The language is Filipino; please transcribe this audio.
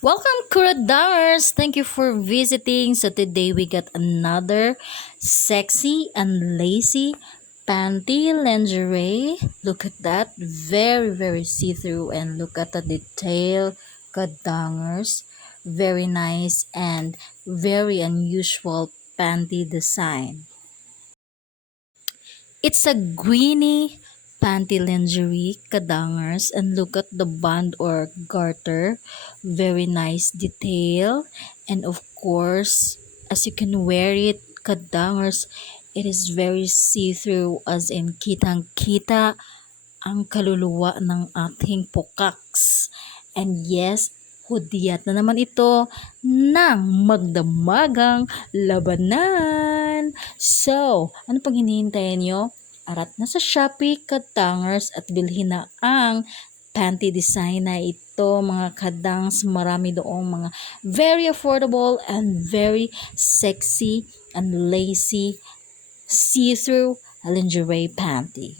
Welcome, Kuradangerz! Thank you for visiting. So today we got another sexy and lacy panty lingerie. Look at that. Very see-through, and look at the detail. Kuradangerz. Very nice and very unusual panty design. It's a greeny panty lingerie, Kuradangerz, and look at the band or garter. Very nice detail. And of course, as you can wear it, Kuradangerz, it is very see-through, as in kitang-kita ang kaluluwa ng ating pukaks. And yes, hudyat na naman ito ng magdamagang labanan. So, ano pang hinihintayin nyo? Arat na sa Shopee, Kuradangerz, at bilhin na ang panty design na ito, mga kadangs. Marami doong mga very affordable and very sexy and lacy see-through lingerie panty.